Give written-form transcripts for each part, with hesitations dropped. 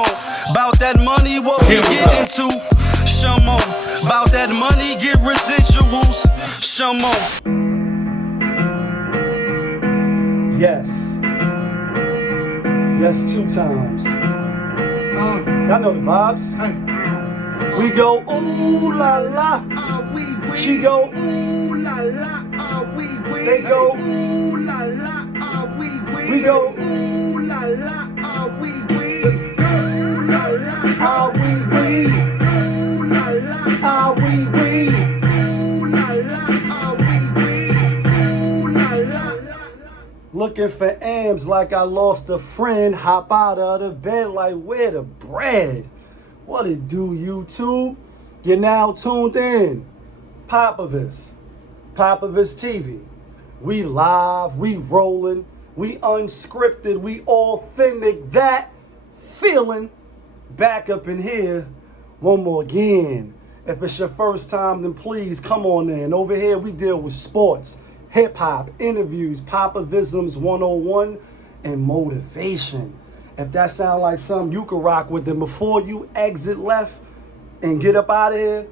on. About that money, what we get into. Shum on. About that money, get residuals. Shum on. Yes. Yes, 2 times. Y'all know the vibes. We go ooh la la. She go ooh la la. They go ooh la la. We go ooh la la. Ooh la la. Ah wee wee. Ooh la la. Ah wee wee. Ooh la la. Ah wee wee. Ooh la la. Looking for M's like I lost a friend. Hop out of the bed like where the bread. What it do, YouTube? You're now tuned in. POPAVIST TV. We live, we rolling, we unscripted, we authentic. That feeling back up in here one more again. If it's your first time, then please come on in. Over here we deal with sports, hip hop, interviews, Popavisms 101, and motivation. If that sounds like something you can rock with, then before you exit left and get up out of here,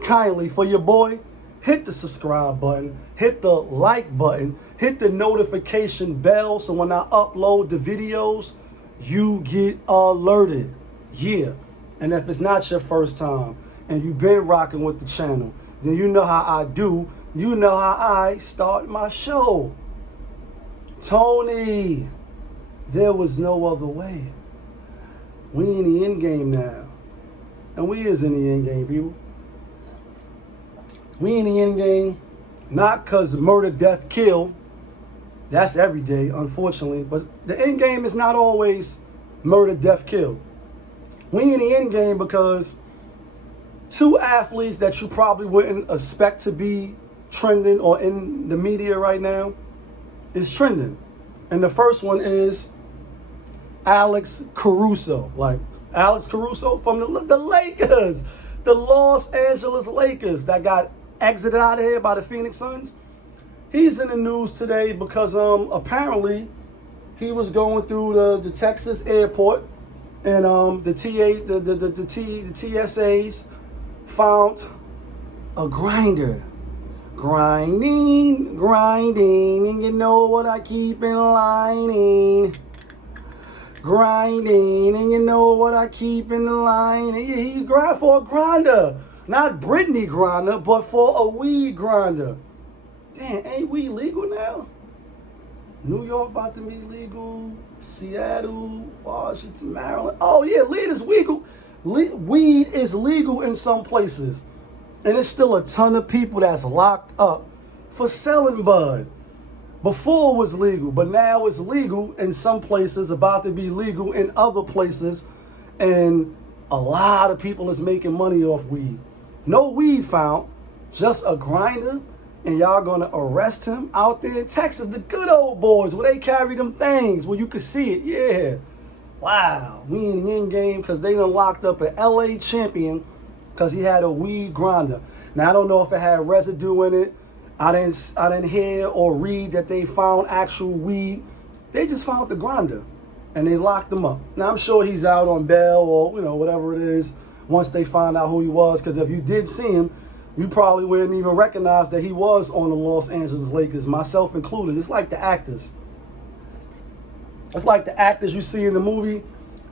kindly for your boy, hit the subscribe button, hit the like button, hit the notification bell so when I upload the videos, you get alerted. Yeah. And if it's not your first time and you've been rocking with the channel, then you know how I do. You know how I start my show. Tony, there was no other way. We in the end game now. And we is in the end game, people. We in the end game, not because murder, death, kill. That's every day, unfortunately. But the end game is not always murder, death, kill. We in the end game because 2 athletes that you probably wouldn't expect to be trending or in the media right now is trending. And the first one is ALEXCARUSO. Like ALEXCARUSO from the Lakers. The Los Angeles Lakers that got exited out of here by the Phoenix Suns. He's in the news today because apparently he was going through the Texas airport and the TSAs found a grinder. Grinding, and you know what I keep in lining. Grinding, and you know what I keep in the line. He grind for a grinder. Not Britney grinder, but for a weed grinder. Damn, ain't weed legal now? New York about to be legal. Seattle, Washington, Maryland. Oh yeah, weed is legal. Weed is legal in some places. And there's still a ton of people that's locked up for selling bud. Before it was legal, but now it's legal in some places, about to be legal in other places. And a lot of people is making money off weed. No weed found, just a grinder. And y'all gonna arrest him out there in Texas, the good old boys, where they carry them things, where you can see it, yeah. Wow, we in the end game because they done locked up an LA champion because he had a weed grinder. Now, I don't know if it had residue in it. I didn't hear or read that they found actual weed. They just found the grinder and they locked him up. Now, I'm sure he's out on bail or, whatever it is once they find out who he was. Because if you did see him, you probably wouldn't even recognize that he was on the Los Angeles Lakers, myself included. It's like the actors. It's like the actors you see in the movie.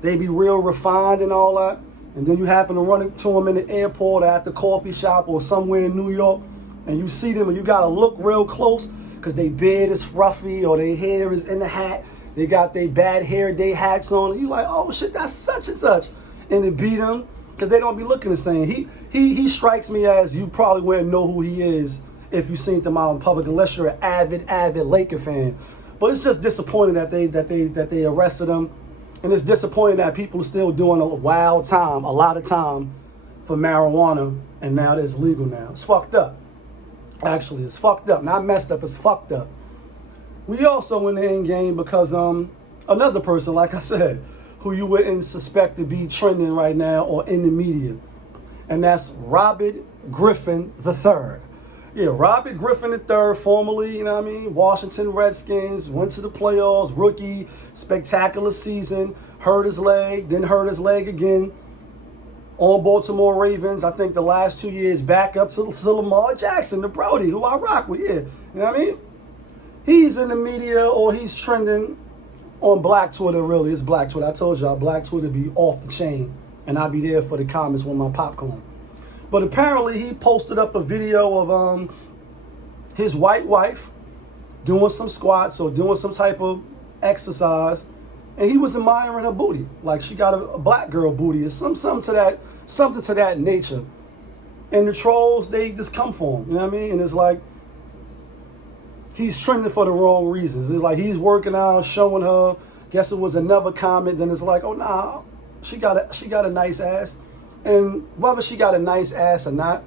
They be real refined and all that. And then you happen to run into them in the airport or at the coffee shop or somewhere in New York, and you see them and you gotta look real close because their beard is fruffy or their hair is in the hat. They got their bad hair day hats on. And you like, oh shit, that's such and such. And it beat them because they don't be looking the same. He strikes me as you probably wouldn't know who he is if you seen them out in public unless you're an avid Laker fan. But it's just disappointing that they arrested him. And it's disappointing that people are still doing a lot of time for marijuana, and now it's legal now. It's fucked up. Actually, it's fucked up. Not messed up, it's fucked up. We also in the end game because another person, like I said, who you wouldn't suspect to be trending right now or in the media. And that's Robert Griffin III. Yeah, Robert Griffin III, formerly, you know what I mean, Washington Redskins, went to the playoffs, rookie, spectacular season, hurt his leg, then hurt his leg again. On Baltimore Ravens, I think the last 2 years, back up to Lamar Jackson, the Brody, who I rock with, yeah. You know what I mean? He's in the media, or he's trending on Black Twitter, really. It's Black Twitter. I told y'all, Black Twitter be off the chain, and I'll be there for the comments with my popcorn. But apparently he posted up a video of his white wife doing some squats or doing some type of exercise, and he was admiring her booty, like she got a black girl booty or something to that nature. And the trolls, they just come for him, you know what I mean? And it's like he's trending for the wrong reasons. It's like he's working out, showing her. Guess it was another comment. Then it's like, oh nah, she got a nice ass. And whether she got a nice ass or not,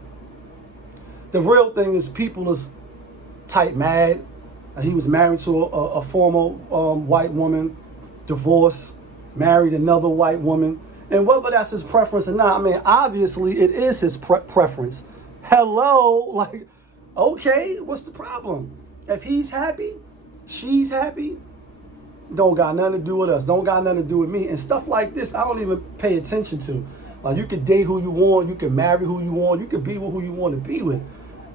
the real thing is people is tight mad. He was married to a former white woman, divorced, married another white woman. And whether that's his preference or not, I mean, obviously it is his preference. Hello, like, okay, what's the problem? If he's happy, she's happy, don't got nothing to do with us, don't got nothing to do with me. And stuff like this, I don't even pay attention to. Like, you could date who you want, you can marry who you want, you could be with who you want to be with.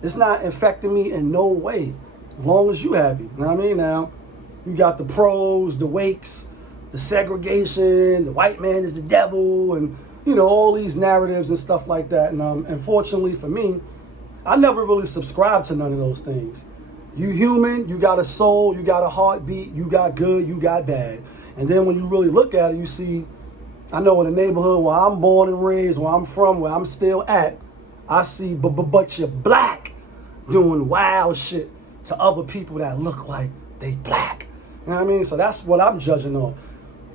It's not affecting me in no way, as long as you happy. You know what I mean? Now, you got the pros, the wakes, the segregation, the white man is the devil, and, you know, all these narratives and stuff like that. And unfortunately for me, I never really subscribed to none of those things. You human, you got a soul, you got a heartbeat, you got good, you got bad. And then when you really look at it, you see, I know in the neighborhood where I'm born and raised, where I'm from, where I'm still at, I see but you're black doing wild shit to other people that look like they black. You know what I mean? So that's what I'm judging on.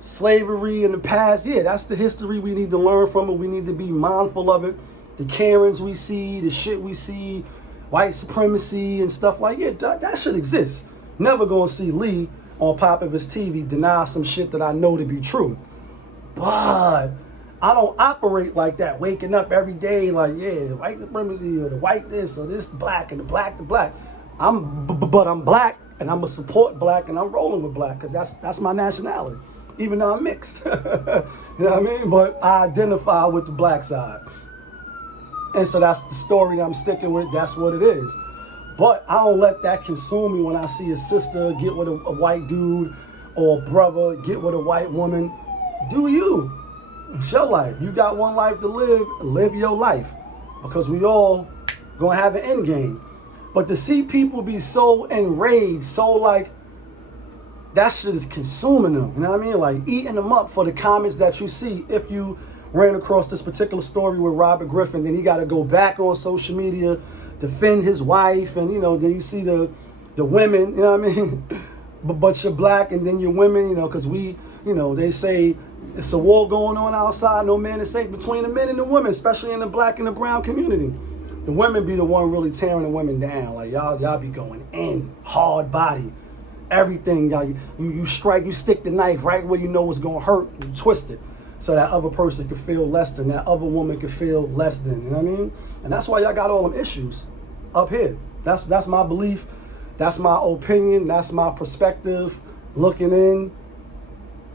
Slavery in the past, yeah, that's the history we need to learn from it. We need to be mindful of it. The Karens we see, the shit we see, white supremacy and stuff like that shit exists. Never gonna see Lee on POPAVIST TV deny some shit that I know to be true. But I don't operate like that, waking up every day like, yeah, the white supremacy or the white this or this black and the black. But I'm black, and I'm gonna support black, and I'm rolling with black because that's my nationality, even though I'm mixed. You know what I mean? But I identify with the black side. And so that's the story I'm sticking with. That's what it is. But I don't let that consume me when I see a sister get with a white dude or a brother get with a white woman. Do you. It's your life. You got one life to live your life. Because we all gonna have an end game. But to see people be so enraged, so like, that shit is consuming them. You know what I mean? Like eating them up for the comments that you see. If you ran across this particular story with Robert Griffin, then he got to go back on social media, defend his wife, and, you know, then you see the women, you know what I mean? but you're black, and then you're women, you know, because we, you know, they say it's a war going on outside, no man is safe between the men and the women, especially in the black and the brown community. The women be the one really tearing the women down. Like, y'all be going in, hard body, everything. Y'all, you strike, you stick the knife right where you know it's going to hurt, and you twist it. So that other person could feel less than, that other woman could feel less than, you know what I mean? And that's why y'all got all them issues up here. That's my belief, that's my opinion, that's my perspective, looking in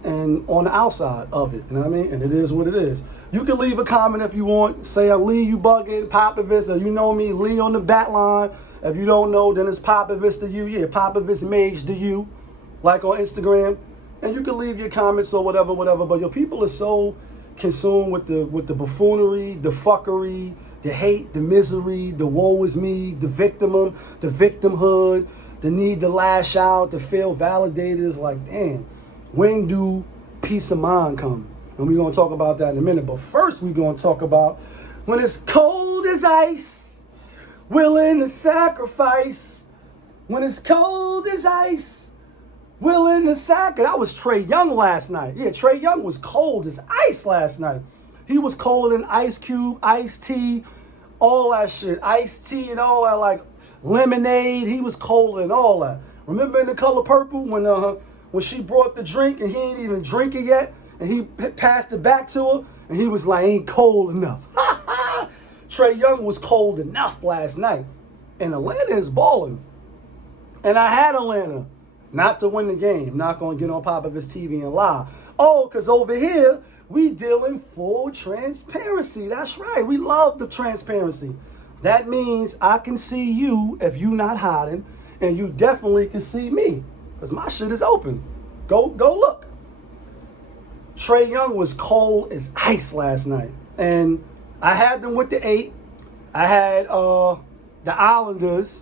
and on the outside of it, you know what I mean? And it is what it is. You can leave a comment if you want, say, Lee, you bugging, POPAVIST, or you know me, Lee on the bat line. If you don't know, then it's POPAVIST to you, yeah, POPAVIST Mage to you, like on Instagram. And you can leave your comments or whatever, but your people are so consumed with the buffoonery, the fuckery, the hate, the misery, the woe is me, the victimhood, the need to lash out, to feel validated. It's like, damn, when do peace of mind come? And we're going to talk about that in a minute. But first, we're going to talk about when it's cold as ice, willing to sacrifice. When it's cold as ice, willing to sacrifice. That was TRAE Young last night. Yeah, TRAE Young was cold as ice last night. He was colder than Ice Cube, Ice-T, all that shit. Ice-T and all that, like lemonade. He was colder than all that. Remember In the Color Purple when she brought the drink and he ain't even drink it yet? And he passed it back to her, and he was like, ain't cold enough. TRAE Young was cold enough last night. And Atlanta is balling. And I had Atlanta not to win the game. Not going to get on POPAVIST TV and lie. Oh, because over here, we deal in full transparency. That's right. We love the transparency. That means I can see you if you're not hiding. And you definitely can see me. Because my shit is open. Go look. Trae Young was cold as ice last night. And I had them with the 8. I had the Islanders.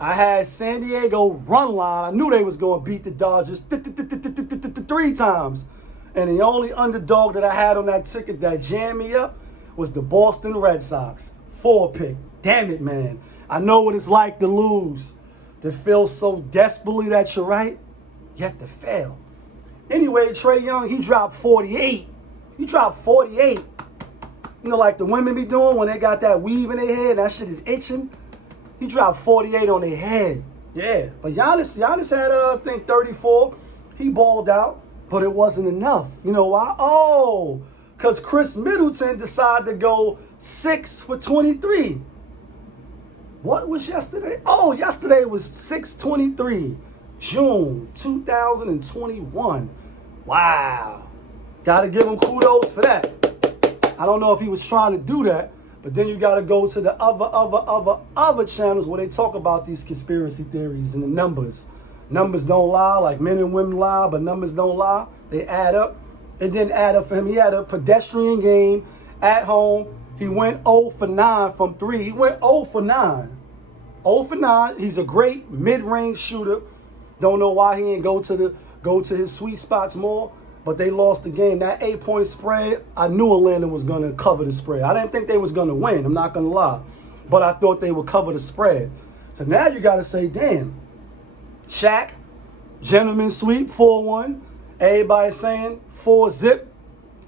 I had San Diego run line. I knew they was going to beat the Dodgers 3 times. And the only underdog that I had on that ticket that jammed me up was the Boston Red Sox. 4-pick. Damn it, man. I know what it's like to lose. To feel so desperately that you're right, yet to fail. Anyway, Trae Young, he dropped 48. He dropped 48. You know, like the women be doing when they got that weave in their head and that shit is itching. He dropped 48 on their head. Yeah. But Giannis had, I think, 34. He balled out, but it wasn't enough. You know why? Oh, because Chris Middleton decided to go 6 for 23. What was yesterday? Oh, yesterday was 6/23, June 2021. Wow. Got to give him kudos for that. I don't know if he was trying to do that, but then you got to go to the other channels where they talk about these conspiracy theories and the numbers. Numbers don't lie, like men and women lie, but numbers don't lie. They add up. It didn't add up for him. He had a pedestrian game at home. He went 0 for 9 from 3. He went 0 for 9. 0 for 9. He's a great mid-range shooter. Don't know why he didn't go to his sweet spots more, but they lost the game. That 8-point spread, I knew Atlanta was going to cover the spread. I didn't think they was going to win. I'm not going to lie, but I thought they would cover the spread. So now you got to say, damn, Shaq, gentleman sweep, 4-1. Everybody saying 4-zip.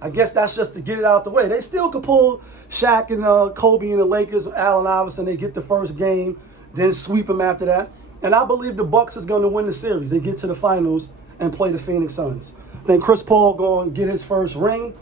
I guess that's just to get it out the way. They still could pull Shaq and Kobe and the Lakers, Allen Iverson. They get the first game, then sweep them after that. And I believe the Bucks is going to win the series. They get to the finals and play the Phoenix Suns. Then Chris Paul going to get his first ring,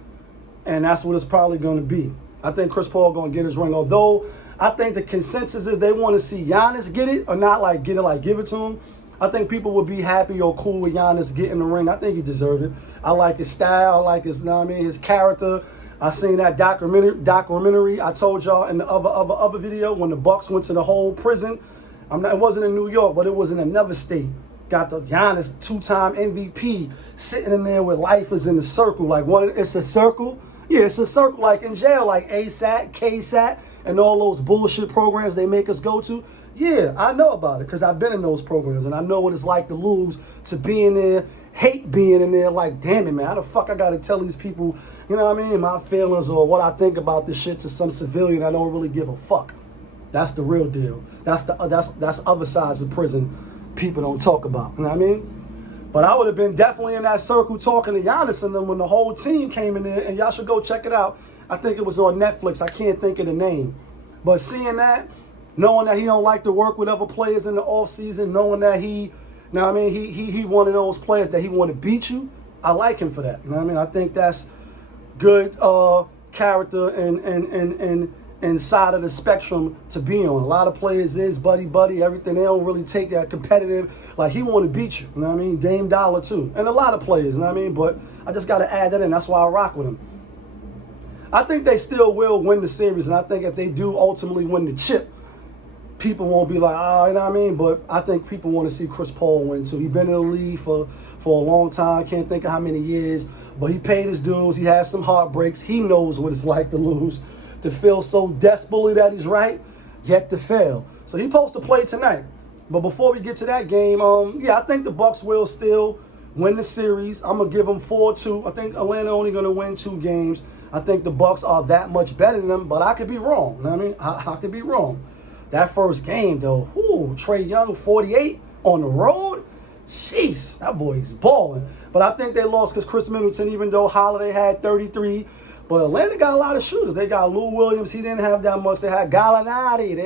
and that's what it's probably going to be. I think Chris Paul going to get his ring. Although I think the consensus is they want to see Giannis get it, or not like get it, like give it to him. I think people would be happy or cool with Giannis getting the ring. I think he deserved it. I like his style. I like his, you know what I mean, his character. I seen that documentary. I told y'all in the other video when the Bucks went to the whole prison. It wasn't in New York, but it was in another state. Got the Giannis 2-time MVP sitting in there with lifers in the circle. Like it's a circle. Yeah, it's a circle like in jail, like ASAT, KSAT, and all those bullshit programs they make us go to. Yeah, I know about it because I've been in those programs and I know what it's like to lose, to be in there, hate being in there. Like, damn it, man, how the fuck I got to tell these people, you know what I mean, my feelings or what I think about this shit to some civilian I don't really give a fuck. That's the real deal. That's other sides of prison people don't talk about. You know what I mean? But I would have been definitely in that circle talking to Giannis and them when the whole team came in there, and y'all should go check it out. I think it was on Netflix. I can't think of the name. But seeing that, knowing that he don't like to work with other players in the offseason, knowing that he, you know what I mean, he one of those players that he want to beat you, I like him for that. You know what I mean? I think that's good character and side of the spectrum to be on. A lot of players is buddy, everything. They don't really take that competitive. Like, he want to beat you. You know what I mean? Dame Dollar, too. And a lot of players, you know what I mean? But I just got to add that in. That's why I rock with him. I think they still will win the series, and I think if they do ultimately win the chip, people won't be like, oh, you know what I mean? But I think people want to see Chris Paul win, too. He's been in the league for a long time. Can't think of how many years. But he paid his dues. He has some heartbreaks. He knows what it's like to lose, to feel so desperately that he's right, yet to fail. So he's supposed to play tonight. But before we get to that game, yeah, I think the Bucks will still win the series. I'm going to give them 4-2. I think Atlanta only going to win 2 games. I think the Bucks are that much better than them, but I could be wrong. You know what I mean? I could be wrong. That first game, though, Trae Young, 48 on the road. Jeez, that boy's balling. But I think they lost because Chris Middleton, even though Holiday had 33, but Atlanta got a lot of shooters. They got Lou Williams. He didn't have that much. They had Gallinari.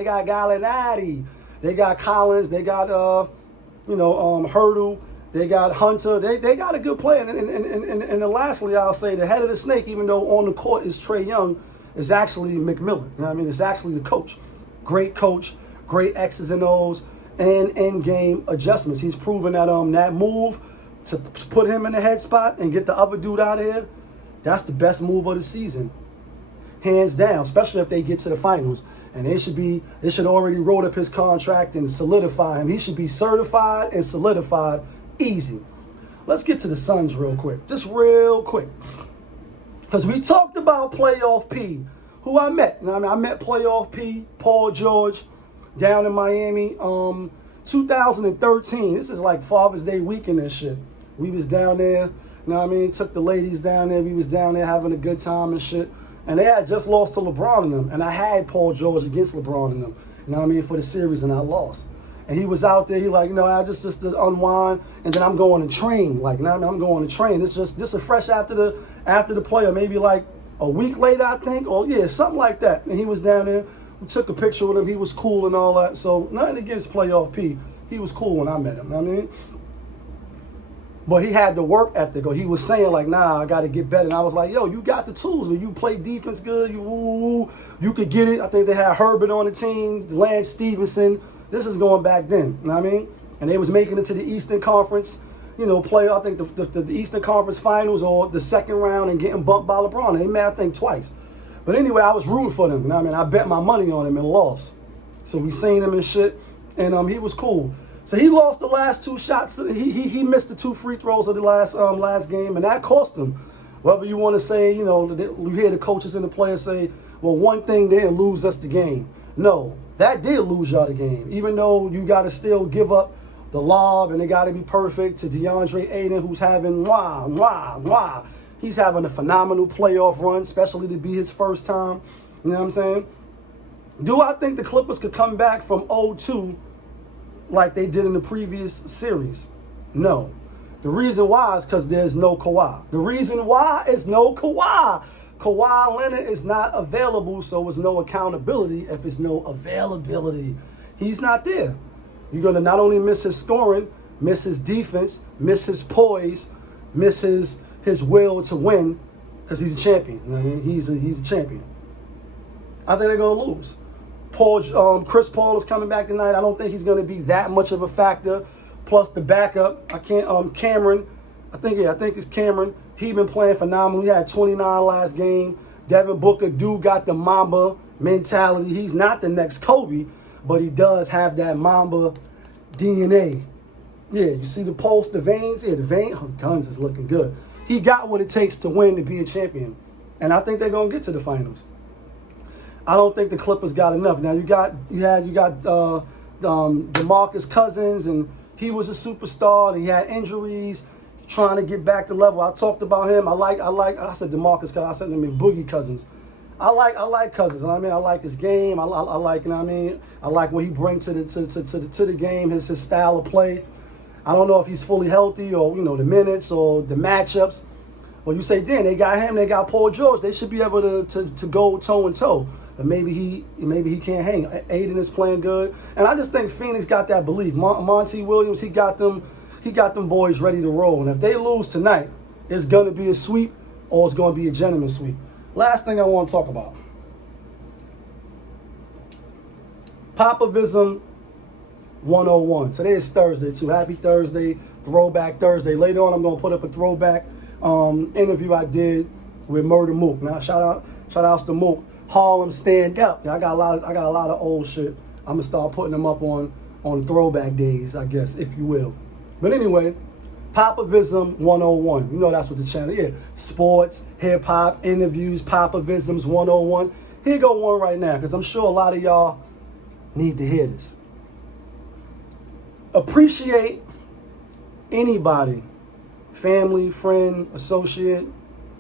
They got Collins. They got, Hurdle. They got Hunter. They got a good player. And lastly, I'll say the head of the snake, even though on the court is Trae Young, is actually McMillan. You know what I mean? It's actually the coach. Great coach, great X's and O's and in-game adjustments. He's proven that that move to put him in the head spot and get the other dude out of here, that's the best move of the season. Hands down, especially if they get to the finals. And they should already wrote up his contract and solidify him. He should be certified and solidified easy. Let's get to the Suns real quick. Just real quick. Because we talked about Playoff P, who I met. I met Playoff P, Paul George, down in Miami, 2013. This is like Father's Day weekend and shit. We was down there, took the ladies down there. We was down there having a good time and shit. And they had just lost to LeBron and them. And I had Paul George against LeBron and them, for the series, and I lost. And he was out there, he like, I just to unwind, and then I'm going to train. Like, I'm going to train. It's just a fresh after the play, or maybe like a week later, I think, or yeah, something like that. And he was down there. We took a picture with him. He was cool and all that. So nothing against Playoff P. He was cool when I met him. But he had the work ethic, or he was saying like, nah, I got to get better. And I was like, yo, you got the tools, man. You play defense good. You could get it. I think they had Herbert on the team, Lance Stevenson. This is going back then, you know what I mean? And they was making it to the Eastern Conference, play, I think, the Eastern Conference Finals or the second round and getting bumped by LeBron. And they met, I think, twice. But anyway, I was rooting for them, you know what I mean? I bet my money on him and lost. So we seen him and shit, and he was cool. So he lost the last two shots. He missed the 2 free throws of the last game, and that cost him. Whether you want to say, you hear the coaches and the players say, well, one thing didn't lose us the game. No, that did lose y'all the game. Even though you got to still give up the lob and it got to be perfect to DeAndre Ayton, who's having He's having a phenomenal playoff run, especially to be his first time. You know what I'm saying? Do I think the Clippers could come back from 0-2 like they did in the previous series? No. The reason why is because there's no Kawhi. The reason why is no Kawhi. Kawhi Leonard is not available, so there's no accountability if there's no availability. He's not there. You're going to not only miss his scoring, miss his defense, miss his poise, miss his will to win, because he's a champion. You know what I mean? He's a champion. I think they're going to lose. Chris Paul is coming back tonight. I don't think he's going to be that much of a factor. Plus the backup, Cameron. I think it's Cameron. He been playing phenomenal. He had 29 last game. Devin Booker got the Mamba mentality. He's not the next Kobe, but he does have that Mamba DNA. Yeah, you see the pulse, the veins? Yeah, the vein. Oh, Guns is looking good. He got what it takes to win, to be a champion. And I think they're going to get to the finals. I don't think the Clippers got enough. Now, you got DeMarcus Cousins, and he was a superstar, and he had injuries, trying to get back to level. I talked about him. I said DeMarcus Cousins. I said Boogie Cousins. I like Cousins. I like his game. I like what he brings to the game, his style of play. I don't know if he's fully healthy or, the minutes or the matchups. Well, you say, then they got him, they got Paul George. They should be able to go toe and toe. But maybe he can't hang. Aiden is playing good, and I just think Phoenix got that belief. Monty Williams, he got them boys ready to roll. And if they lose tonight, it's gonna be a sweep or it's gonna be a gentleman sweep. Last thing I want to talk about: Popavism 101. Today is Thursday too. Happy Thursday, Throwback Thursday. Later on, I'm gonna put up a throwback interview I did with Murder Mook. Now, shout outs to Mook. Harlem Stand Up. Yeah, I got a lot of old shit. I'm gonna start putting them up on throwback days, I guess, if you will. But anyway, Popavism 101. That's what the channel is. Sports, hip hop, interviews, Popavisms 101. Here go one right now, because I'm sure a lot of y'all need to hear this. Appreciate anybody, family, friend, associate,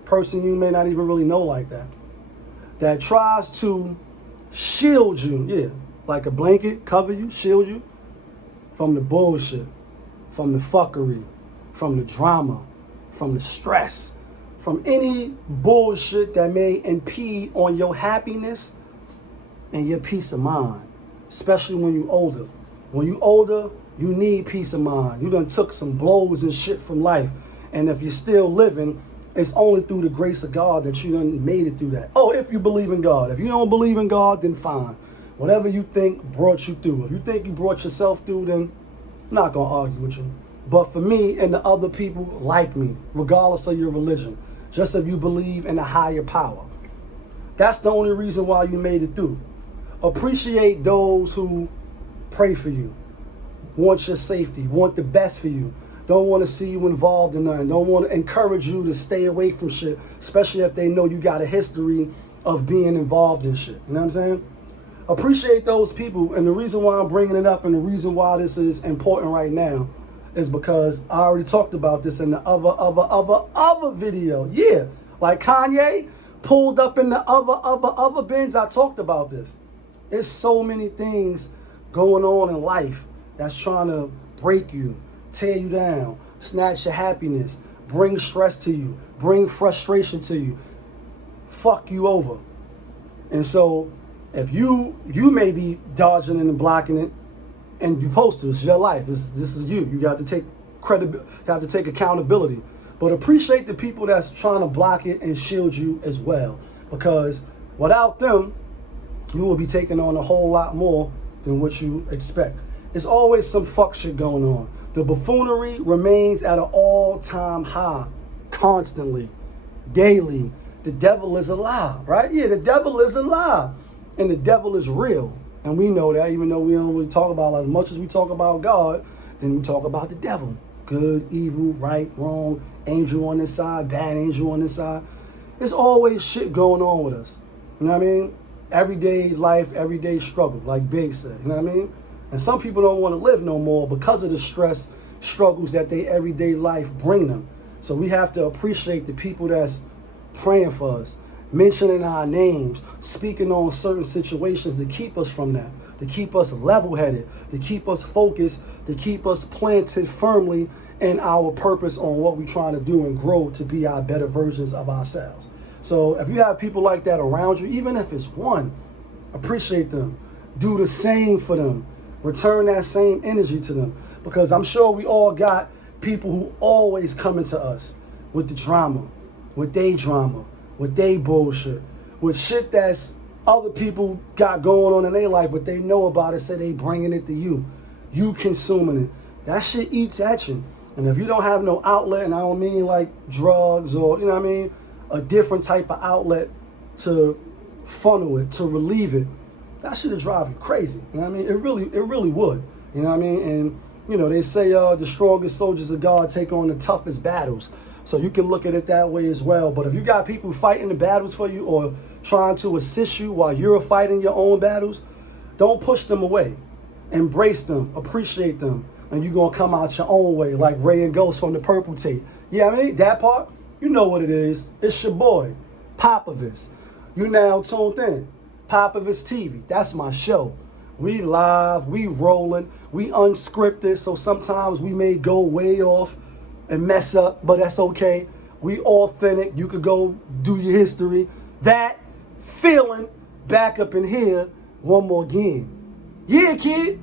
person you may not even really know like that tries to shield you, like a blanket, cover you, shield you from the bullshit, from the fuckery, from the drama, from the stress, from any bullshit that may impede on your happiness and your peace of mind, especially when you're older. When you're older, you need peace of mind. You done took some blows and shit from life. And if you're still living, it's only through the grace of God that you done made it through that. Oh, if you believe in God. If you don't believe in God, then fine. Whatever you think brought you through. If you think you brought yourself through, then I'm not going to argue with you. But for me and the other people like me, regardless of your religion, just if you believe in a higher power, that's the only reason why you made it through. Appreciate those who pray for you, want your safety, want the best for you, don't want to see you involved in nothing, don't want to encourage you to stay away from shit, especially if they know you got a history of being involved in shit. You know what I'm saying? Appreciate those people. And the reason why I'm bringing it up and the reason why this is important right now is because I already talked about this in the other video. Yeah, like Kanye pulled up in the other bins. I talked about this. There's so many things going on in life that's trying to break you, tear you down, snatch your happiness, bring stress to you, bring frustration to you, fuck you over. And so if you may be dodging it and blocking it, and you're supposed to, it's your life. This is you. You got to take accountability. But appreciate the people that's trying to block it and shield you as well. Because without them, you will be taking on a whole lot more than what you expect. There's always some fuck shit going on. The buffoonery remains at an all-time high, constantly, daily. The devil is alive, right? Yeah, the devil is alive. And the devil is real. And we know that, even though we don't really talk about it as much as we talk about God, then we talk about the devil. Good, evil, right, wrong, angel on this side, bad angel on this side. There's always shit going on with us. You know what I mean? Everyday life, everyday struggle, like Big said. You know what I mean? And some people don't want to live no more because of the stress, struggles that they everyday life bring them. So we have to appreciate the people that's praying for us, mentioning our names, speaking on certain situations to keep us from that, to keep us level-headed, to keep us focused, to keep us planted firmly in our purpose on what we're trying to do and grow to be our better versions of ourselves. So if you have people like that around you, even if it's one, appreciate them. Do the same for them. Return that same energy to them. Because I'm sure we all got people who always coming to us with the drama, with their drama, with they bullshit, with shit that's other people got going on in their life, but they know about it, so they bringing it to you. You consuming it. That shit eats at you. And if you don't have no outlet, and I don't mean like drugs or, you know what I mean, a different type of outlet to funnel it, to relieve it, that shit'll drive you crazy. You know what I mean? It really would. You know what I mean? And, you know, they say the strongest soldiers of God take on the toughest battles. So you can look at it that way as well. But if you got people fighting the battles for you or trying to assist you while you're fighting your own battles, don't push them away. Embrace them, appreciate them, and you're going to come out your own way like Ray and Ghost from the Purple Tape. Yeah, I mean, that part, you know what it is. It's your boy, POPAVIST. You now tuned in. POPAVIST TV, that's my show. We live, we rolling, we unscripted, so sometimes we may go way off and mess up, but that's okay. We authentic. You could go do your history. That feeling back up in here one more again. Yeah, kid.